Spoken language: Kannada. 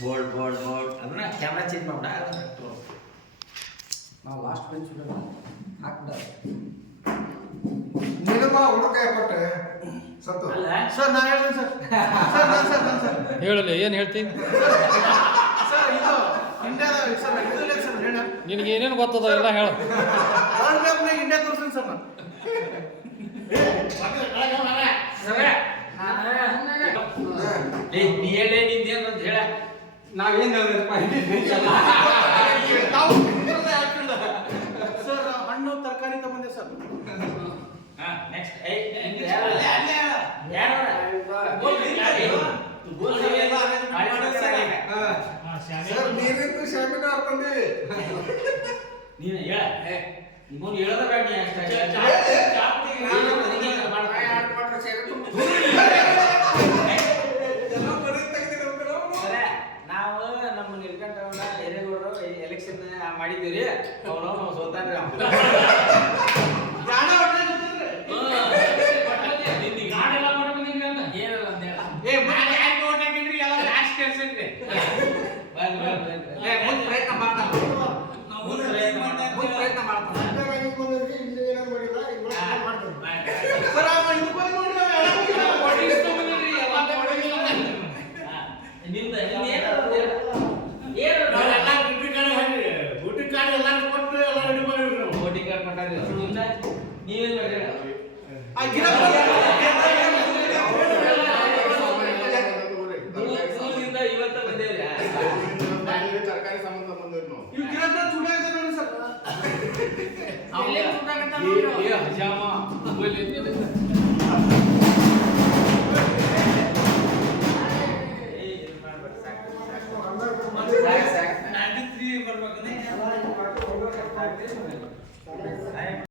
ಬೋರ್ಡ್ ಅದನ್ನ ಕ್ಯಾಮ್ರಾ ಚೇಂಜ್ ಮಾಡ್ಬಿಡ ನಾವು ಲಾಸ್ಟ್ ಬೆಂಚ್ ಹಾಕ್ಬಿಡ ನಿನಗ ಹುಡುಗ ಕೊಟ್ಟೆ ಸತ್ತು ಸರ್ ನಾನು ಹೇಳ್ತೀನಿ ಸರ್ ಹೇಳಲಿ ಏನು ಹೇಳ್ತೀನಿ ಸರ್ ಇದು ಇಂಡಿಯಾದ ಸರ್ ಸರ್ ಹೇಳ ನಿನಗೆ ಏನೇನು ಗೊತ್ತದ ಎಲ್ಲ ಹೇಳು. ವರ್ಲ್ಡ್ ಕಪ್ನಾಗ ಇಂಡಿಯಾ ತೋರಿಸ್ತೀನಿ ಸರ್ ನೀ ಹೇಳೇ ನಿಂದೇನು ಅಂತ ಹೇಳ ನಾವೇನು ನಾವು ಸರ್ ಹಣ್ಣು ತರಕಾರಿ ತಗೊಂಡೆ ಸರ್ ನೆಕ್ಸ್ಟ್ ಸರ್ ನೀರಿತ್ತು ಶಾಮಿನ ಹಾಕೊಂಡಿ ನೀನು ಹೇಳ ನಿಮ್ಮನ್ನು ಹೇಳೋದ ಬೇಡ ನೀ ಅಷ್ಟೇ ನಾವು ನಮ್ಮ ನಿರ್ಕಂಠವನ್ನ ಹಿರೇಗೌಡರು ಎಲೆಕ್ಷನ್ ಮಾಡಿದ್ದೀವಿ ಅವ್ರು ನಾವು ಸೋತಾನ್ರಿ ಪ್ರಯತ್ನ ಮಾಡ್ತಾನೆ ಸರ್ ವೋಟಿಂಗ್ ಕಾರ್ಡ್ ಕೊಟ್ಟಾರ ನೀವೇನ್ ಮಾಡ್ರಿ ಇವತ್ತ ಬಂದೇವ್ರಿ ತರಕಾರಿ ಸಂಬಂಧ ಬಂದಿರ್ ನಾವು ಇವ್ ಗಿಡ ಚೂಡ ನೋಡಿ ಸರ್